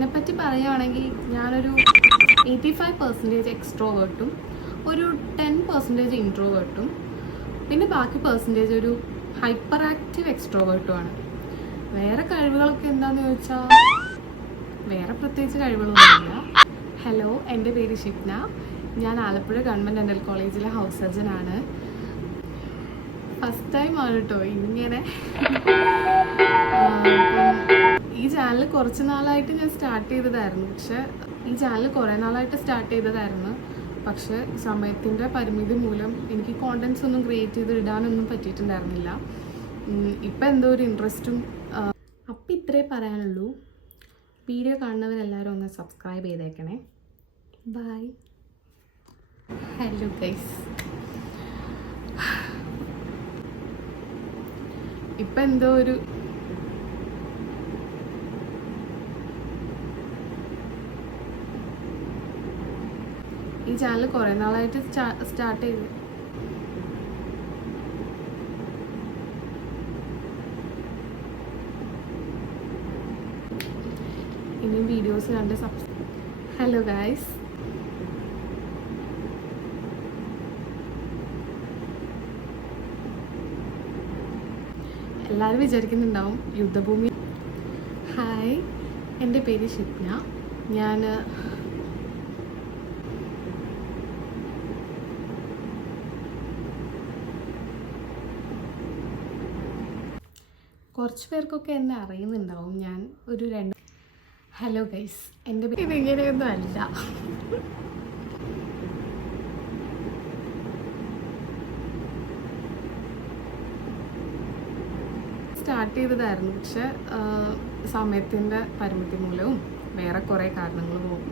എന്നെപ്പറ്റി പറയുകയാണെങ്കിൽ ഞാനൊരു 85% എക്സ്ട്രോവേർട്ടും ഒരു 10% ഇൻട്രോവേർട്ടും പിന്നെ ബാക്കി പെർസെൻറ്റേജ് ഒരു ഹൈപ്പർ ആക്റ്റീവ് എക്സ്ട്രോവേർട്ടുമാണ്. വേറെ കഴിവുകളൊക്കെ എന്താണെന്ന് ചോദിച്ചാൽ വേറെ പ്രത്യേകിച്ച് കഴിവുകളൊന്നുമില്ല. ഹലോ, എൻ്റെ പേര് ഷിപ്ന. ഞാൻ ആലപ്പുഴ ഗവൺമെൻറ് ഡെൻ്റൽ കോളേജിലെ ഹൗസ് സർജനാണ്. ഫസ്റ്റ് ടൈം ആണ് കേട്ടോ ഇങ്ങനെ. ഈ ചാനൽ കുറച്ച് നാളായിട്ട് ഞാൻ സ്റ്റാർട്ട് ചെയ്തതായിരുന്നു. പക്ഷേ സമയത്തിൻ്റെ പരിമിതി മൂലം എനിക്ക് കോണ്ടൻറ്റ്സ് ഒന്നും ക്രിയേറ്റ് ചെയ്ത് ഇടാനൊന്നും പറ്റിയിട്ടുണ്ടായിരുന്നില്ല. ഇപ്പം എന്തോ ഒരു ഇൻട്രസ്റ്റും. അപ്പം ഇത്രേ പറയാനുള്ളൂ. വീഡിയോ കാണുന്നവരെല്ലാവരും ഒന്ന് സബ്സ്ക്രൈബ് ചെയ്തേക്കണേ. ബൈ. ഹലോ ഗൈസ്, ഇപ്പം എന്തോ ഒരു ഈ ചാനൽ കുറേ നാളായിട്ട് സ്റ്റാർട്ട് ചെയ്തു. ഇനിയും വീഡിയോസ് കണ്ട് ഹലോ ഗൈസ്, എല്ലാവരും വിചാരിക്കുന്നുണ്ടാവും യുദ്ധഭൂമി. ഹായ്, എൻ്റെ പേര് ഷിപ്ന. ഞാൻ കുറച്ച് പേർക്കൊക്കെ എന്നെ അറിയുന്നുണ്ടാവും. ഞാൻ ഒരു ഹലോ ഗൈസ്, എൻ്റെ പേര് ഇതിങ്ങനെയൊന്നും അല്ല. സ്റ്റാർട്ട് ചെയ്തതായിരുന്നു, പക്ഷെ സമയത്തിൻ്റെ പരിമിതി മൂലവും വേറെ കുറേ കാരണങ്ങളും